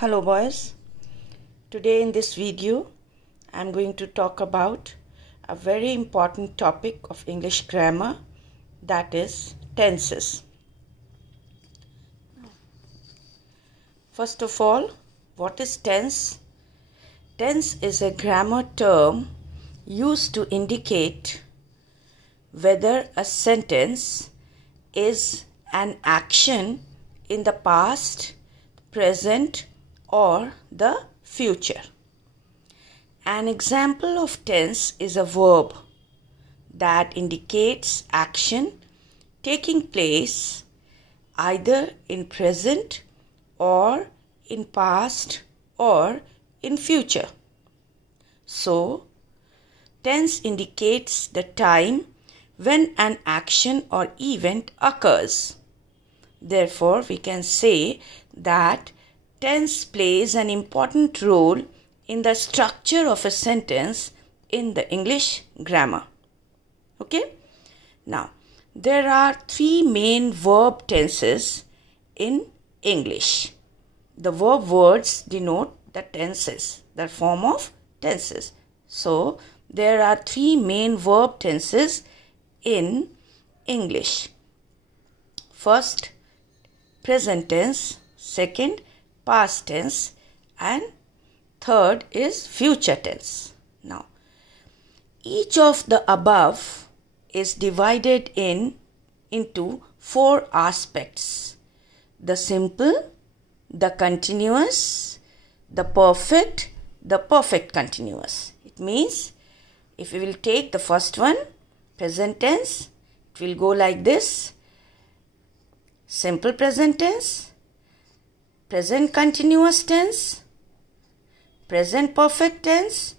Hello boys, today in this video I am going to talk about a very important topic of English grammar, that is tenses. First of all, what is tense? Tense is a grammar term used to indicate whether a sentence is an action in the past, present, or the future. An example of tense is a verb that indicates action taking place either in present or in past or in future. So, tense indicates the time when an action or event occurs. Therefore, we can say that tense plays an important role in the structure of a sentence in the English grammar. Okay? Now, there are three main verb tenses in English. The verb words denote the tenses, the form of tenses. So, there are three main verb tenses in English. First, present tense. Second, past tense, and third is future tense. Now, each of the above is divided into four aspects: the simple, the continuous, the perfect continuous. It means if we will take the first one, present tense, it will go like this: simple present tense, present continuous tense, present perfect tense,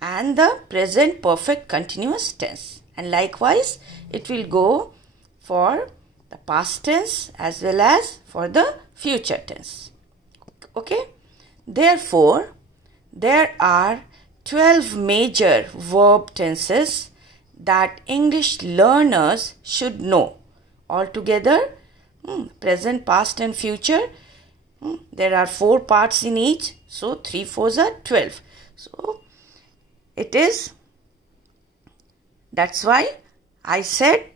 and the present perfect continuous tense. And likewise, it will go for the past tense as well as for the future tense. Okay? Therefore, there are 12 major verb tenses that English learners should know. Altogether, present, past, and future. There are 4 parts in each, so 3 4s are 12. So that's why I said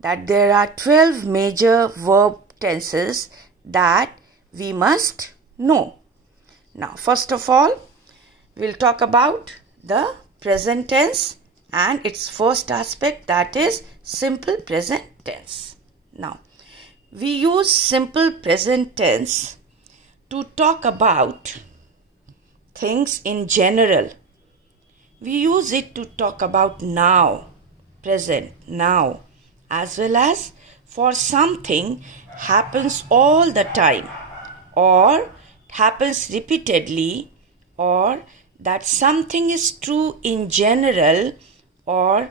that there are 12 major verb tenses that we must know. Now, first of all, we'll talk about the present tense and its first aspect, that is simple present tense. Now, we use simple present tense to talk about things in general. We use it to talk about now, present, now, as well as for something happens all the time or happens repeatedly, or that something is true in general or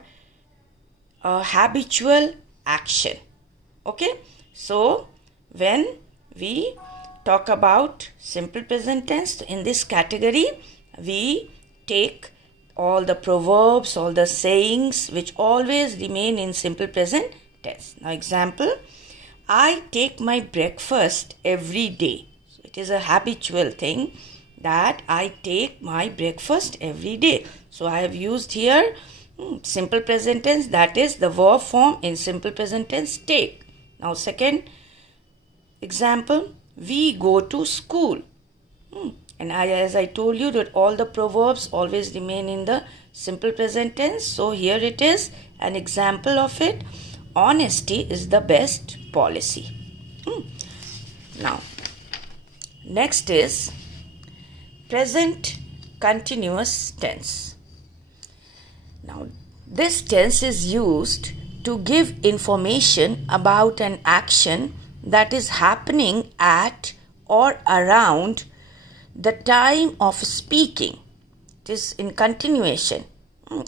a habitual action. Okay? So, when we talk about simple present tense, in this category, we take all the proverbs, all the sayings which always remain in simple present tense. Now, example, I take my breakfast every day. So, it is a habitual thing that I take my breakfast every day. So, I have used here simple present tense, that is the verb form in simple present tense, take. Now, second example, we go to school. And as I told you that all the proverbs always remain in the simple present tense. So, here it is an example of it. Honesty is the best policy. Now, next is present continuous tense. Now, this tense is used to give information about an action that is happening at or around the time of speaking. It is in continuation.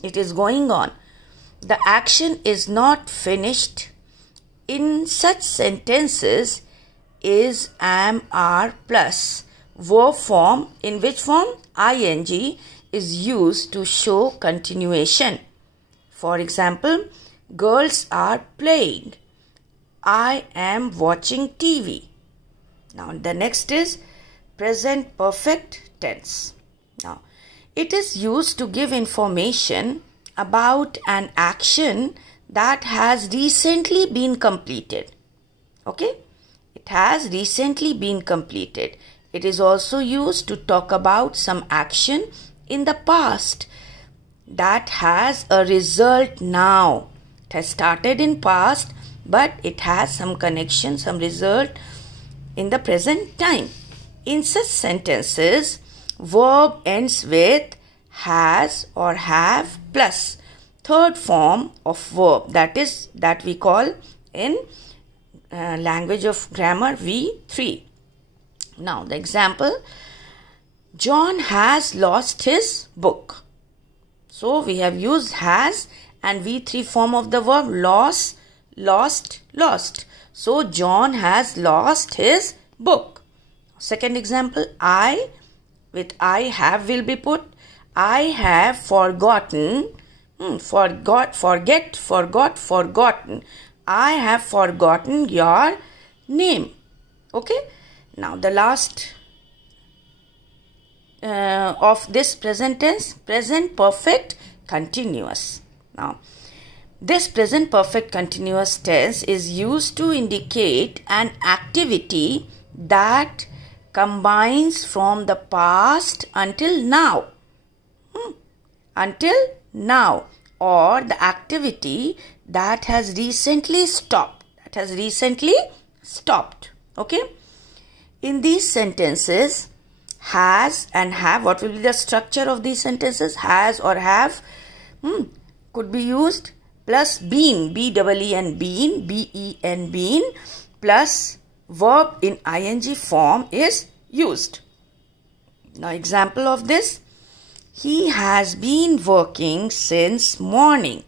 It is going on. The action is not finished. In such sentences is, am, are plus verb form, in which form ing is used to show continuation. For example, girls are playing. I am watching TV. Now the next is present perfect tense. Now, it is used to give information about an action that has recently been completed. Okay? It has recently been completed. It is also used to talk about some action in the past that has a result now. It has started in past, but it has some connection, some result in the present time. In such sentences, verb ends with has or have plus third form of verb, that we call in language of grammar V3. Now the example, John has lost his book. So we have used has and V3 form of the verb lost. So John has lost his book. Second example, I with I have will be put. I have forgotten. Forgotten. I have forgotten your name. Okay. Now the last of this present tense, present perfect continuous. Now this present perfect continuous tense is used to indicate an activity that combines from the past until now. Until now, or the activity that has recently stopped. Okay. In these sentences, has and have, what will be the structure of these sentences? Has or have could be used plus been, B-E-E-N, been, B-E-N, been, plus verb in ing form is used. Now example of this, he has been working since morning.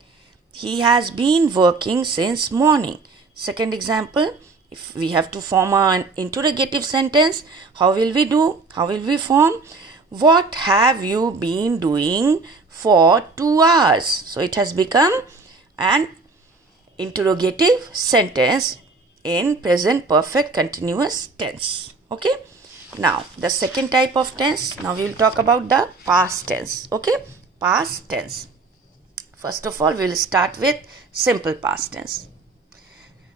He has been working since morning. Second example, if we have to form an interrogative sentence, how will we do? How will we form? What have you been doing for 2 hours? So it has become an interrogative sentence in present perfect continuous tense. Okay. Now the second type of tense. Now we will talk about the past tense. Okay. Past tense. First of all, we will start with simple past tense.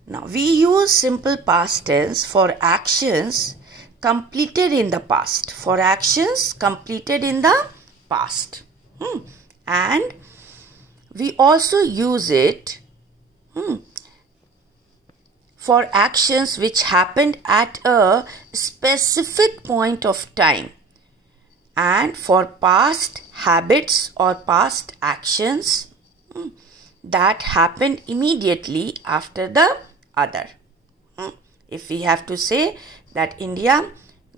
Now we use simple past tense for actions completed in the past. For actions completed in the past. And we also use it for actions which happened at a specific point of time, and for past habits or past actions that happened immediately after the other. If we have to say that India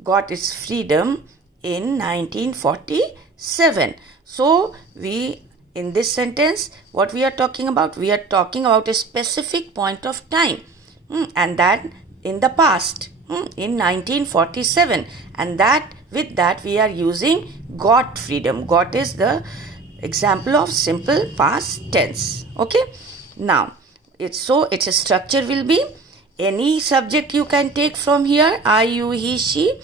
got its freedom in 1947. So in this sentence, what we are talking about? We are talking about a specific point of time, and that in the past, in 1947, and that with that we are using got freedom. Got is the example of simple past tense. Okay. Now its structure will be any subject you can take from here, I, you, he, she,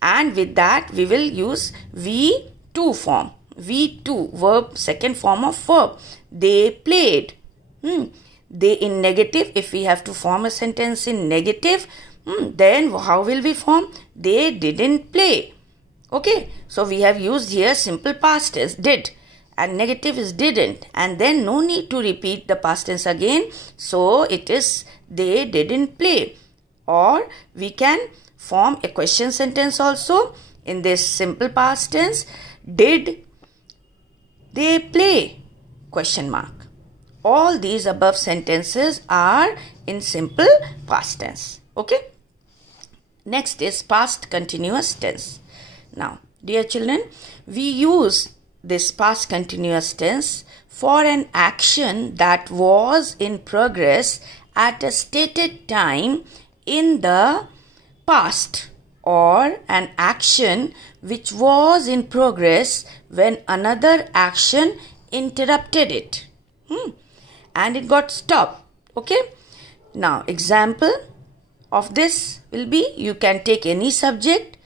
and with that we will use V2 form. V2 verb, second form of verb. They played. They in negative. If we have to form a sentence in negative, then how will we form? They didn't play. Okay. So we have used here simple past tense, did, and negative is didn't, and then no need to repeat the past tense again. So it is they didn't play. Or we can form a question sentence also in this simple past tense. Did they play? Question mark. All these above sentences are in simple past tense. Okay. Next is past continuous tense. Now, dear children, we use this past continuous tense for an action that was in progress at a stated time in the past, or an action which was in progress when another action interrupted it and it got stopped. Okay. Now example of this will be, you can take any subject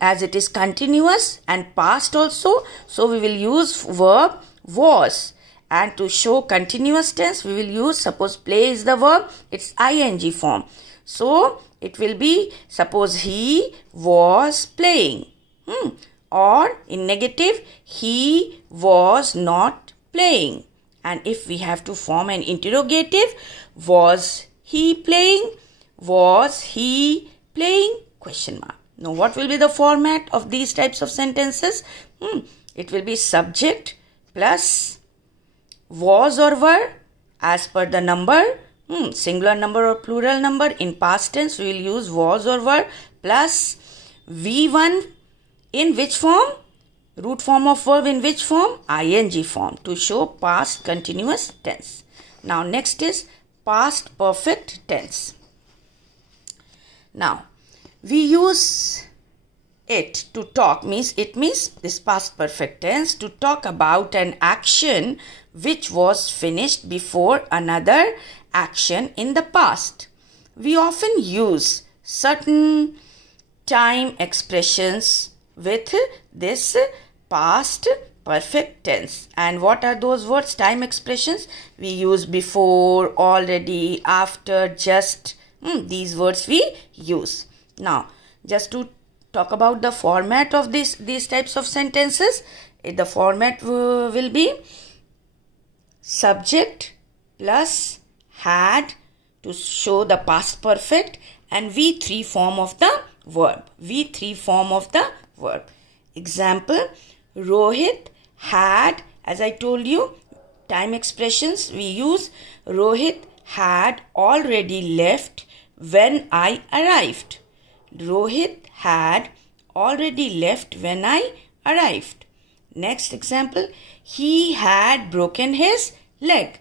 as it is continuous and past also, so we will use verb was. And to show continuous tense, we will use, suppose play is the verb, it's ing form. So it will be, suppose he was playing. Or in negative, he was not playing. And if we have to form an interrogative, was he playing? Was he playing? Question mark. Now what will be the format of these types of sentences? It will be subject plus was or were as per the number, singular number or plural number. In past tense we will use was or were plus V1 in which form? Root form of verb in which form? ing form, to show past continuous tense. Now next is past perfect tense. Now we use it to talk, it means this past perfect tense, to talk about an action which was finished before another action in the past. We often use certain time expressions with this past perfect tense. And what are those words, time expressions? We use before, already, after, just. These words we use. Now, just to talk about the format of these types of sentences, the format will be subject plus had to show the past perfect, and V3 form of the verb. V3 form of the verb. Example, Rohit had, as I told you, time expressions we use. Rohit had already left when I arrived. Rohit had already left when I arrived. Next example, he had broken his leg.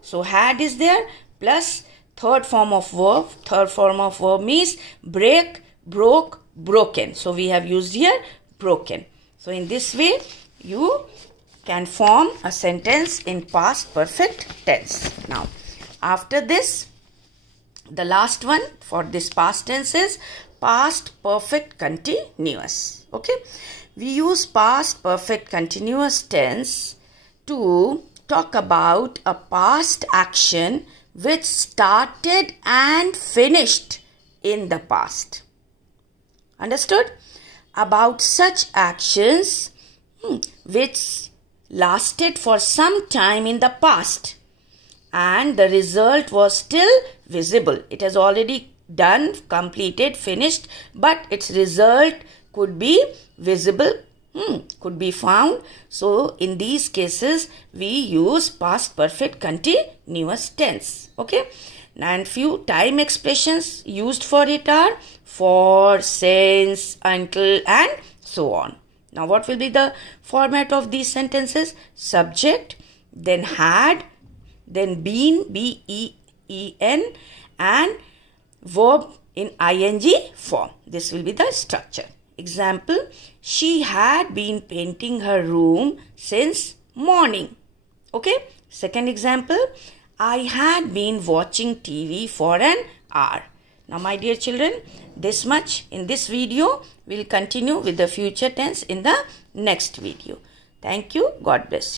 So had is there plus third form of verb. Third form of verb means break, broke, broken. So we have used here broken. So in this way you can form a sentence in past perfect tense. Now after this, the last one for this past tense is past perfect continuous. Okay, we use past perfect continuous tense to talk about a past action which started and finished in the past. Understood? About such actions which lasted for some time in the past and the result was still visible. It has already done, completed, finished, but its result could be visible, could be found. So in these cases we use past perfect continuous tense. Okay, and few time expressions used for it are for, since, until, and so on. Now what will be the format of these sentences? Subject, then had, then been, B-E-E-N, and verb in ing form. This will be the structure. Example, she had been painting her room since morning. Okay. Second example, I had been watching TV for an hour. Now my dear children, this much in this video. We'll continue with the future tense in the next video. Thank you. God bless you.